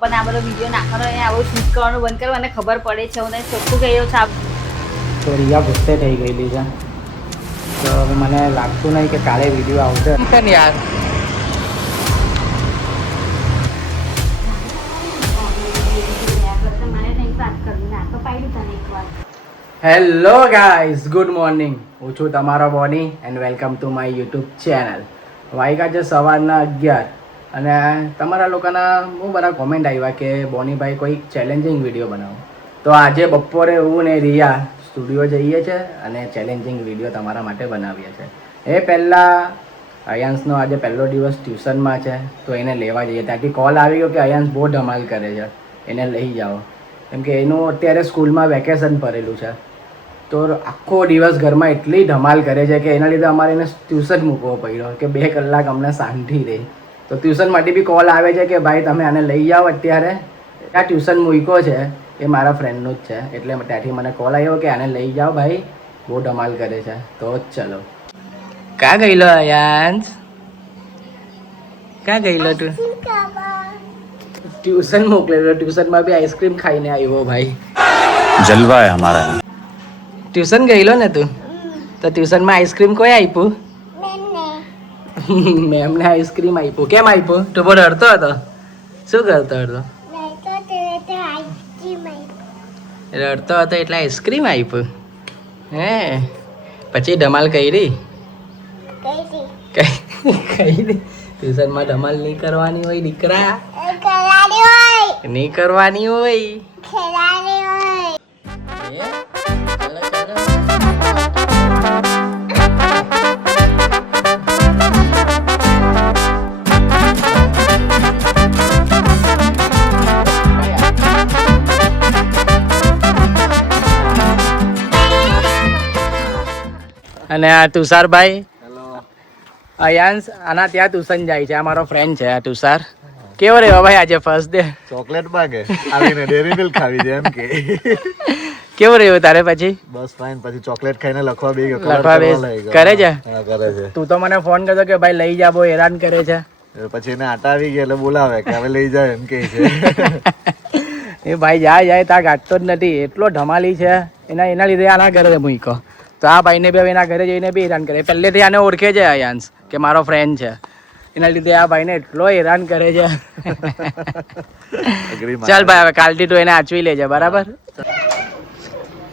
પણ આ બધો વિડીયો નાખવાનો અને આવું શૂટ કરવાનું બંધ કરવા અને ખબર પડે છે હું ચોખ્ખું કહ્યું છે તો રિયા ગુસ્સે થઈ ગયેલી છે તો મને લાગતું નહીં કે કાલે વિડીયો આવશે યાર હેલો ગાઈઝ ગુડ મોર્નિંગ હું છું તમારો Boney and welcome to my YouTube channel વાગ્યા છે સવારના 11 અને તમારા લોકોના બહુ બધા કોમેન્ટ આવ્યા કે બોનીભાઈ કોઈ ચેલેન્જિંગ વિડીયો બનાવો તો આજે બપોરે હું ને રિયા સ્ટુડિયો જઈએ છીએ અને ચેલેન્જિંગ વિડીયો તમારા માટે બનાવીએ છીએ એ પહેલાં અયાંશનો આજે પહેલો દિવસ ટ્યુશનમાં છે તો એને લેવા જઈએ ત્યાંથી કોલ આવી ગયો કે અયાંશ બહુ ધમાલ કરે છે એને લઈ જાઓ કેમ કે એનું અત્યારે સ્કૂલમાં વેકેશન ભરેલું છે તો આખો દિવસ ઘરમાં એટલી ધમાલ કરે છે કે એના લીધે અમારે એને ટ્યુશન મૂકવો પડ્યો કે 2 કલાક અમને શાંતિ રહી તો ટ્યુશન માટે બી કોલ આવે છે કે ભાઈ તમે આને લઈ જાઓ અત્યારે આ ટ્યુશન મૂક્યો છે એ મારા ફ્રેન્ડનું જ છે એટલે ત્યાંથી મને કોલ આવ્યો કે આને લઈ જાઓ ભાઈ બહુ ધમાલ કરે છે તો ચલો ક્યાં ગયેલો અયાંશ ક્યાં ગયેલો તું ટ્યુશન મોકલેલો ટ્યુશનમાં બી આઈસ્ક્રીમ ખાઈને આવ્યો ભાઈ જલવા હે હમારા ટ્યુશન ગયેલો ને તું તો ટ્યુશનમાં આઈસ્ક્રીમ કોઈ આપ્યું મેમને આઈસ્ક્રીમ આપ્યું કેમ આપ્યું તું બહુ ડરતો હતો શું કરતો હતો રડતો હતો એટલે આઈસ્ક્રીમ આપ્યું હે પછી ધમાલ કરી ટ્યુશનમાં ધમાલ નહીં કરવાની હોય દીકરા નહીં કરવાની હોય અને આ તુષારભાઈ અયાંશ આના ત્યાં ટ્યુશન જાય છે આ મારો ફ્રેન્ડ છે આ તુષાર કેવો રહ્યો ભાઈ આજે ફર્સ્ટ ડે ચોકલેટ માંગે આવીને ડેરી મિલ્ક ખાવી છે એમ કે કેવો રહ્યો તારે પછી બસ ફાઇન પછી ચોકલેટ ખાઈને લખવા બે કરે છે કરે છે તું તો મને ફોન કરતો કે ભાઈ લઈ જા બહુ હેરાન કરે છે પછી એને આટા આવી ગયા એટલે બોલાવે કે હવે લઈ જાય એમ કે છે એ ભાઈ જાય ત્યાં ગાંઠતો જ નથી એટલો ધમાલી છે એના લીધે આના ઘરે મૂકો તો આ ભાઈને બી હવે એના ઘરે જઈને બી હેરાન કરે પહેલેથી આને ઓળખે છે અયાંશ કે મારો ફ્રેન્ડ છે એના લીધે આ ભાઈને એટલો હેરાન કરે છે ચાલ ભાઈ હવે કાલથી તો એને આચવી લેજે બરાબર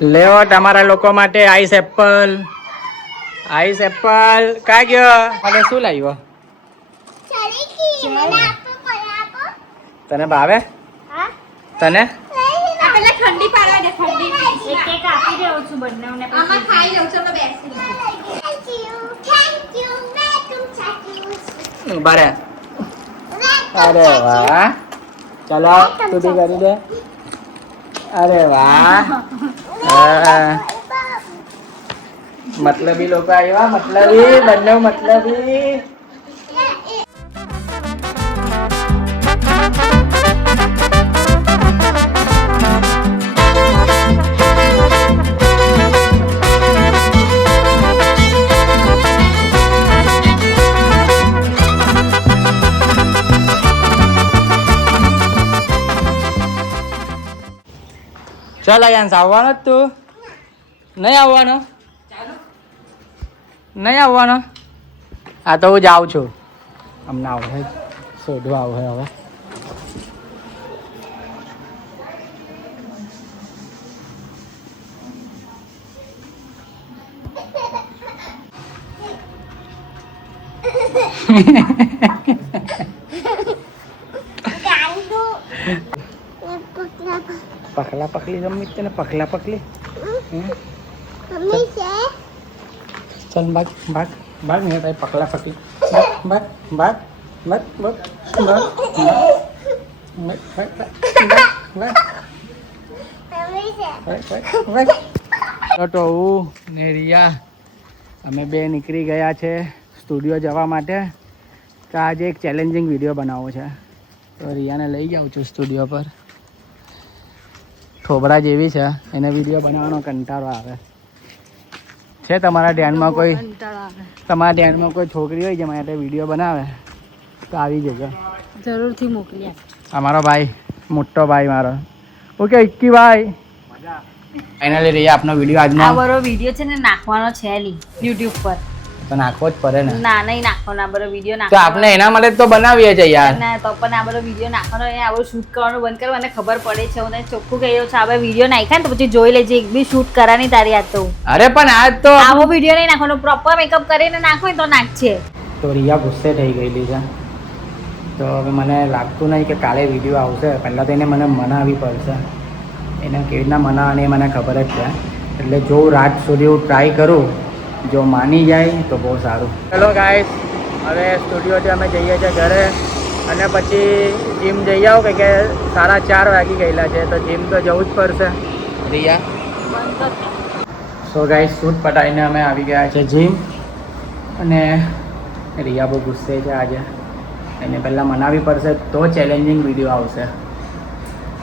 લેવો તમારા લોકો માટે આઈસ એપલ ક્યાં ગયો અને શું લાવ્યો તને ભાવે તને ઠંડી પાડવા દે ઠંડી એક એક આપી દેઉં છું બંનેને આમાં ખાઈ લઉં છું અમે બેસી બરે અરે વાહ ચલો તું બી કરી દે અરે વાહ મતલબી લોકો આવ્યા મતલબી બંને મતલબી ચાલ અયાંશ આવવાનો જ તું નહીં આવવાનો હા તો હું જાઉં છું અમને આવે શોધવા આવે હવે પકલા પકલી ગમી તને પકલા પકલી ચલ ભાગ ભાગ ભાગ નહીં ભાઈ પકલા પકલી ભાગ ભાગ ભાગ ભાગ ભાગ તો હું ને રિયા અમે બે નીકળી ગયા છે સ્ટુડિયો જવા માટે તો આજે એક ચેલેન્જિંગ વિડીયો બનાવવો છે તો રિયાને લઈ જાઉં છું સ્ટુડિયો પર થોબડા જેવી છે એને વિડીયો બનાવવાનો કંટાળો આવે છે તમારા ધ્યાનમાં કોઈ છોકરી હોય જે માટે વિડીયો બનાવે તો આવી જજો જરૂરથી મોકલી આપ અમારો ભાઈ મોટો ભાઈ મારો. ઓકે ઇક્કી ભાઈ ફાઇનલી રહી આપનો વિડીયો આજનો. આ બરો વિડીયો છે ને નાખવાનો છે નહીં YouTube પર. તો નાખવો જ પડે ને. ના નહીં નાખવાનો, આ બરો વિડીયો તો નાખવાનો. આપણે એના માટે જ તો બનાવીએ છીએ યાર. ના તો પણ આ બરો વિડીયો નાખવાનો, અહીંયા આવો શૂટ કરવાનું બંધ કર, મને ખબર પડે છે. હું તને ચોખ્ખું કહી રહ્યો છું, આ વિડીયો નાખ્યા ને તો પછી જોઈ લેજે, એક બી શૂટ કરાની તારી આ તો. અરે પણ આજ તો આવો વિડીયો નહીં નાખવાનો, પ્રોપર મેકઅપ કરીને નાખો ને તો નાખશે. તો રિયા ગુસ્સે થઈ ગયેલી છે. તો હવે મને લાગતું નહીં કે કાલે વિડીયો આવશે. પહેલાં તો એને મને મનાવવી પડશે. એને કેવી રીતના મનાવવાની એ મને ખબર જ છે. એટલે જો રાત સુધી હું ટ્રાય કરું, જો માની જાય તો બહુ સારું. ચલો ગાઈસ, હવે સ્ટુડિયોથી અમે જઈએ છીએ ઘરે અને પછી જીમ જઈ આવો કે 4:30 વાગી ગયેલા છે. તો જીમ તો જવું જ પડશે. રિયા સો ગાઈસ, શૂટ પટાઈને અમે આવી ગયા છે જીમ. અને રિયા બહુ ગુસ્સે છે આજે. એને પહેલાં મનાવવી પડશે તો ચેલેન્જિંગ વિડીયો આવશે.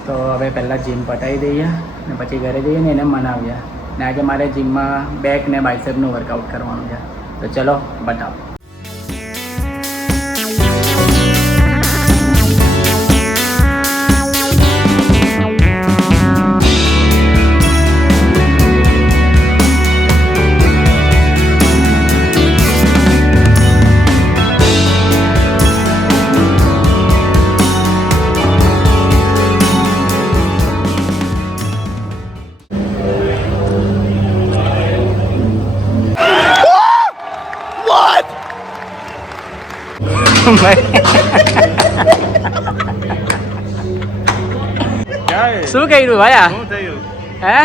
તો હવે પહેલાં જીમ પટાવી દઈએ અને પછી ઘરે જઈએ ને એને મનાવીએ. ને આજે મારે જીમમાં બેક ને બાયસેપનું વર્કઆઉટ કરવાનું છે. તો ચલો બતાવો. શું કર્યું ભાઈ? આ હે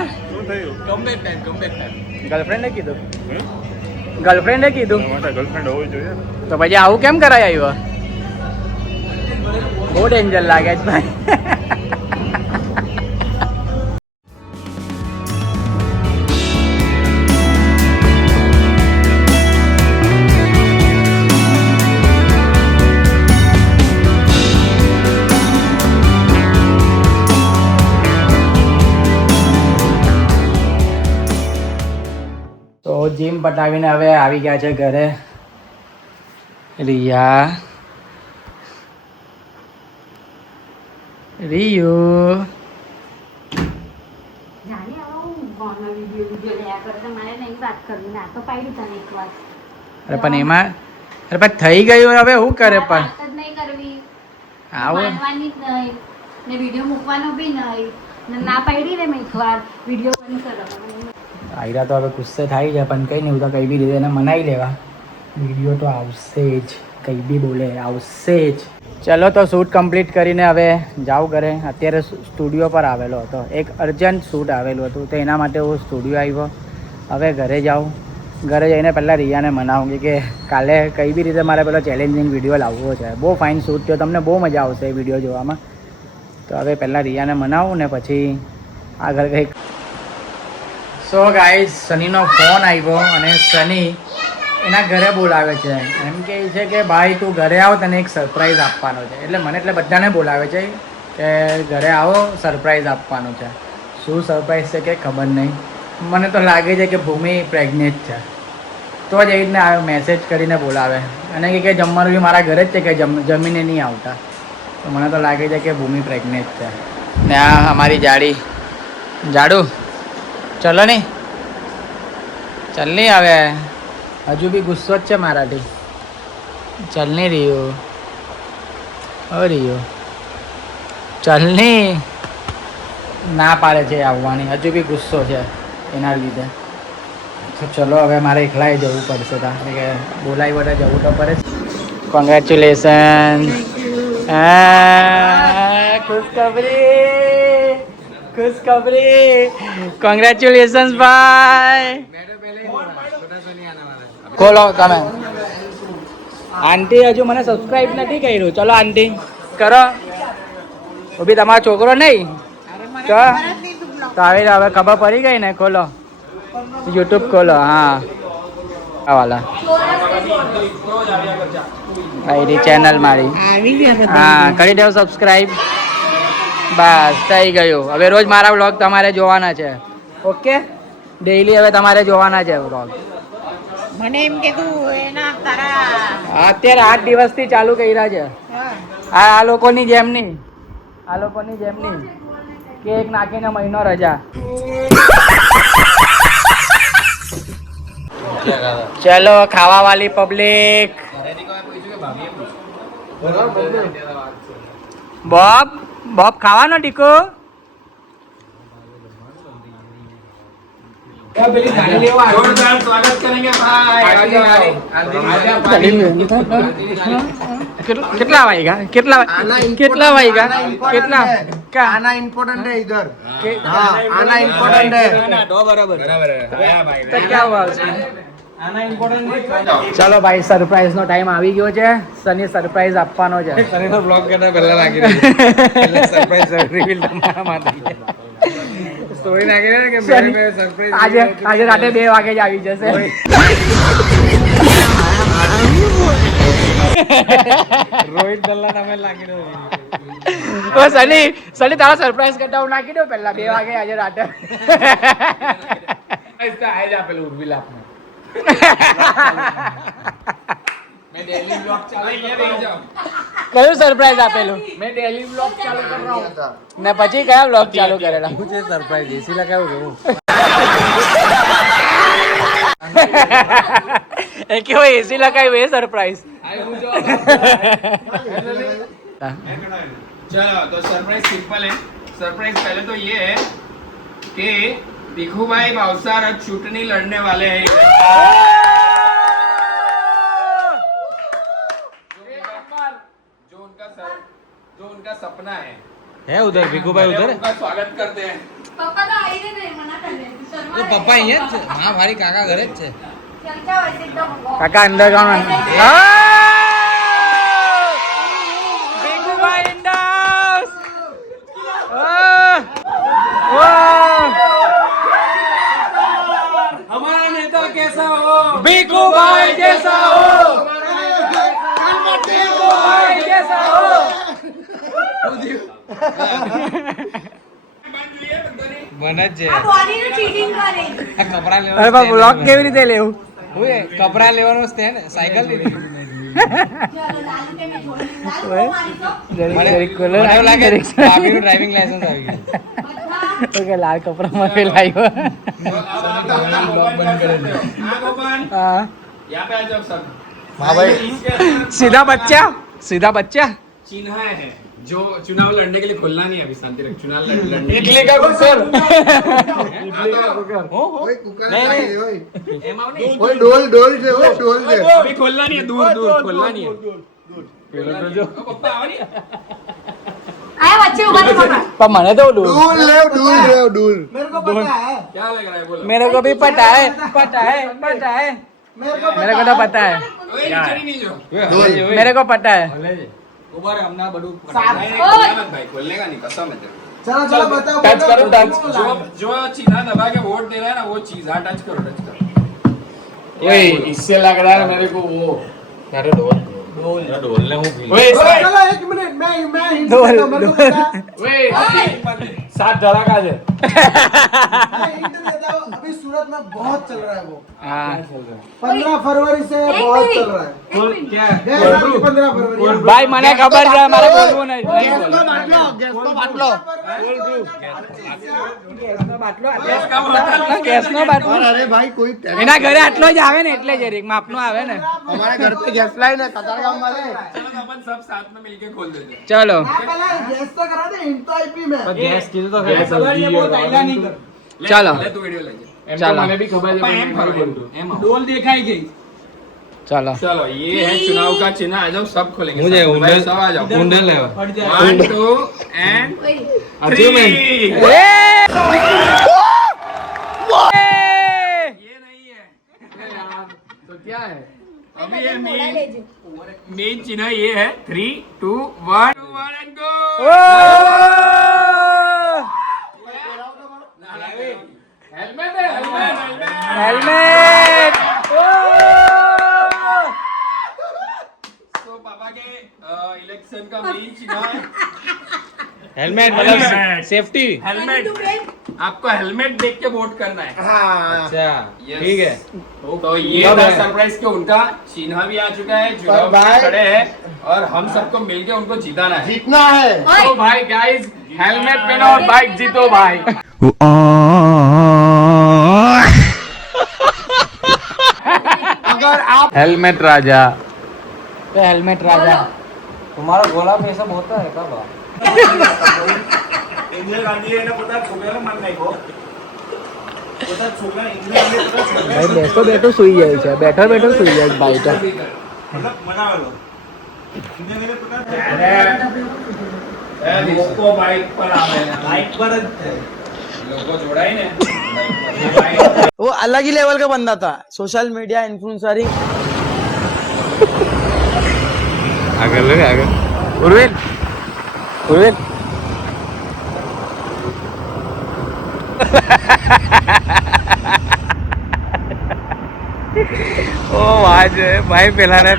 ગર્લફ્રેન્ડે કીધું? ગર્લફ્રેન્ડે કીધું તો પછી આવું કેમ કરાય આવ્યો? બહુ ડેન્જર લાગે છે ભાઈ. તો જીમ પટાવીને હવે આવી ગયા છે ઘરે. રિયા રિયો અરે પણ એમાં અરે પણ થઈ ગયું હવે શું કરે? પણ આવું વિડીયો મૂકવાનો બી નહીં, ના પાડી ને મેં એકવાર વિડીયો બંધ કરવાનો. આયરા તો હવે ગુસ્સે થાય છે પણ કંઈ નહીં, હું તો કંઈ બી રીતે એને મનાવી લેવા. વિડીયો તો આવશે જ, કંઈ બી બોલે આવશે જ. ચલો તો શૂટ કમ્પ્લીટ કરીને હવે જાઉં ઘરે. અત્યારે સ્ટુડિયો પર આવેલો હતો, એક અર્જન્ટ શૂટ આવેલું હતું તો એના માટે હું સ્ટુડિયો આવ્યો. હવે ઘરે જાઉં, ઘરે જઈને પહેલાં રિયાને મનાવું કે કાલે કઈ બી રીતે મારે પેલો ચેલેન્જિંગ વિડીયો લાવવો છે. બહુ ફાઇન શૂટ થયો, તમને બહુ મજા આવશે એ વિડીયો જોવામાં. તો હવે પહેલાં રિયાને મનાવું ને પછી આગળ કંઈક. સો ગાઈસ, સનીનો ફોન આવ્યો અને સની એના ઘરે બોલાવે છે. એમ કહે છે કે ભાઈ તું ઘરે આવો, તને એક સરપ્રાઈઝ આપવાનો છે. એટલે બધાને બોલાવે છે કે ઘરે આવો, સરપ્રાઈઝ આપવાનું છે. શું સરપ્રાઈઝ છે કે ખબર નહીં. મને તો લાગે છે કે ભૂમિ પ્રેગ્નેન્ટ છે. તો જ એ રીતના મેસેજ કરીને બોલાવે અને કે જમવાનું બી મારા ઘરે જ છે, કે જમીને નહીં આવતા. તો મને તો લાગે છે કે ભૂમિ પ્રેગ્નેન્ટ છે. ને આ અમારી જાડુ ચલો નહીં, ચાલ નહીં હવે હજુ બી ગુસ્સો જ છે મારાથી. ચાલ નહીં રહ્યો, રહ્યો ચાલ નહીં, ના પાડે છે આવવાની, હજુ બી ગુસ્સો છે એના લીધે. તો ચલો હવે મારે એકલાએ જવું પડશે. કારણ કે બોલાવી વડે જવું તો પડે. કોંગ્રેચ્યુલેશન, ખુશખબરી, કોંગ્રેચ્યુલેશન્સ ભાઈ. ખોલો તમે. આંટી હજુ મને સબસ્ક્રાઇબ નથી કર્યું. ચલો આંટી કરો. वो भी તમારો છોકરો નહીં તો હવે ખબર પડી ગઈ ને. ખોલો યુટ્યુબ ખોલો. હા વાલા આઈડી ચેનલ મારી. હા કરી દેવ સબસ્ક્રાઇબ. બસ થઈ ગયું. હવે રોજ મારા વ્લોગ તમારે જોવાના છે. ઓકે, ડેઈલી હવે તમારે જોવાના છે વ્લોગ. મને એમ કે તું એના તારા અત્યારે 8 દિવસથી ચાલુ કર્યા છે. આ લોકોની જેમ નહીં. આ લોકોની જેમની કેક નાખીને મહિનો રજા. ચલો ખાવા વાલી પબ્લિક. બોબ બોબ ખાવાનો ટીકો. जोरदार स्वागत करेंगे भाई. કેટલા વાગ્યા કેટલા વાગ્યા કેટલા आना इम्पोर्टेंट है इधर. हाँ आना इम्पोर्टेंट है. તો ક્યાં વાવ છે? ચલો ભાઈ સરપ્રાઈઝ નો ટાઈમ આવી ગયો છે. સની સરપ્રાઈઝ આપવાનો છે. સનીનો બ્લોગ કરતા પહેલા લાગી રહ્યો સરપ્રાઈઝ રિવીલ તમારા માટે સ્ટોરી નાખી રહ્યો કે મેરે સરપ્રાઈઝ આજે રાતે 2 વાગે જ આવી જશે. રોહિત દલ્લા નામે લાગી રહ્યો. ઓ સની તારા સરપ્રાઈઝ કરતા હું નાખી દઉં પહેલા 2 વાગે આજે રાતે. આજ આપેલું ઉર્વિલ આપને. मैं डेली ब्लॉग चालू कर रहा हूं. કયું સરપ્રાઈઝ આપેલું मैं डेली ब्लॉग चालू कर रहा हूं. ને પછી કયા બ્લોગ ચાલુ કરેલા? मुझे सरप्राइज एसी लगाओ रो. એ કેવો એસી લગાવ્યું એ સરપ્રાઈઝ. चलो तो सरप्राइज सिंपल है. सरप्राइज पहले तो ये है कि दिखू भाई भावसार अब चुटनी लड़ने वाले हैं. जो उनका सपना है है उधर भिकू भाई उधर उनका स्वागत करते हैं. પપ્પા તો આવીને નહીં મના કરી દે. તો પપ્પા અહીંયા જ છે. હા ભાઈ કાકા ઘરે જ છે. ચલતા હોય છે એકદમ. કાકા અંદર કોણ? ભીખુભાઈ ઇન્ડાસ. हमारा नेता कैसा हो. ભીખુભાઈ જૈસા હો. ભીખુભાઈ જૈસા હો. બને જ છે. આ બોડીનું ચીટિંગ કરે. આ કપડા અરે લેવાનું બાપ બ્લોગ કેવી રીતે લેવું? ઓય કપડા લેવાનું સ્ટેન્ડ સાયકલ લીધી. ચલો લાલુ કે મેં છોડી લાલુ મારી તો મને મને એવું લાગે ભાભીનું ડ્રાઇવિંગ લાયસન્સ આવી ગયું. બધા ઓકે લાલ કપડામાં ફેલાયો. હા यहाँ पे आ जाओ सब. हाँ भाई. सीधा बच्चा चिन्ह है जो चुनाव लड़ने के लिए खोलना नहीं है अभी. शांति रख. चुनाव लड़ने इडली का कुकर. ઓય ડોલ છે ઓય ડોલ છે. अभी खोलना नहीं है. दूर खोलना नहीं है. पप्पा आओ नहीं. આયા વચ્ચે ઉભા રહો પપ્પા. पर मैंने तो ડૂલ ડૂલ क्या लग रहा है बोलो. मेरे को भी पता है मेरे को तो पता है ओए नीचे नहीं जो. मेरे को पता है. नहीं, नहीं, भाई खोलने का नहीं. कसम है तेरे. ચલો બતાવો टच करो टच. जो चिन्ह दबा के वोट दे रहा है ना वो चीज. हाँ टच करो. ओए इससे लग रहा है मेरे को वो અરે ડોલ ને હું ओए ચલો એક મિનિટ मैं हिंट डोल, देता हूं, मेरे को डोल। पता है। ओए सात धड़ाका है. मैं हिंट देता हूं, अभी सूरत में बहुत चल रहा है वो. हाँ 15 फरवरी से एक बहुत मिनट, चल रहा है. क्या गए साल की 15 फरवरी. भाई મને ખબર છે મારે બોલવું નહીં गैस को बाटलो. ગેસનો બાટલો अरे भाई कोई એના ઘરે આટલો જ આવે ને એટલે જ એક માપનો આવે ને. हमारे घर पे गैस लाइन है कतारगाम वाले. चलो तो अपन सब साथ में मिलके खोल देते हैं. ચલો हाँ, पहले गैस तो करा दे हिंट तो आईपी में. ગેસ કીધું તો ले, चलो। ले तू वीडियो लेके. ચાલો पापा एम करो, एम आओ. ચાલો चलो ये है चुनाव का चिन्ह. आ जाओ सब खोलेंगे. मुझे सब. भाई, उंडल- सब आ जाओ. उंडल है. 1 2 and ઓય 3. ये नहीं है. તો क्या है? अभी ये મોડા मेन લેજો. मेन चिन्ह ये है. 3 2 1 and go. हेलमेट है. हेलमेट तो पापा के इलेक्शन का मेन चिन्ह है. हेलमेट मतलब सेफ्टी हेलमेट आपको हेलमेट देख के वोट करना है अच्छा Yes. ठीक है तो ये कब था है? सरप्राइज के उनका चिन्ह भी आ चुका है जुड़ाव भी भाई- खड़े हैं और हम सबको मिलके उनको जिताना है जीतना है तो भाई गाइस हेलमेट पहनो और बाइक जीतो भाई अगर आप हेलमेट राजा हेलमेट राजा तुम्हारा गोला में सब होता है कब ભાઈ બેઠો બેઠો સુઈ જાય છે બેઠો બેઠો સુઈ જાય છે ભાઈ તો લોકો બાઇક પર આવે બાઇક પર જ લોકો જોડાય ને वो अलग ही लेवल का बंदा था सोशल मीडिया इन्फ्लुएंसरिंग આગળ લે આગળ ઉર્વિલ ઉર્વિલ ઓ વાહ છે ભાઈ પેલા ને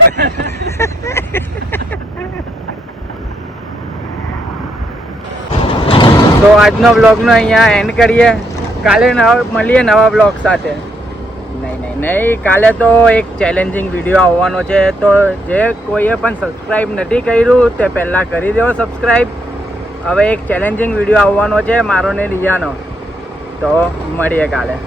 તો આજનો બ્લોગનો અહીંયા એન્ડ કરીએ કાલે મળીએ નવા બ્લોગ સાથે નહીં કાલે તો એક ચેલેન્જિંગ વિડીયો આવવાનો છે તો જે કોઈએ પણ સબસ્ક્રાઈબ નથી કર્યું તે પહેલાં કરી દો સબસ્ક્રાઈબ હવે એક ચેલેન્જિંગ વિડીયો આવવાનો છે મારો ને રિયાનો તો મળીએ કાલે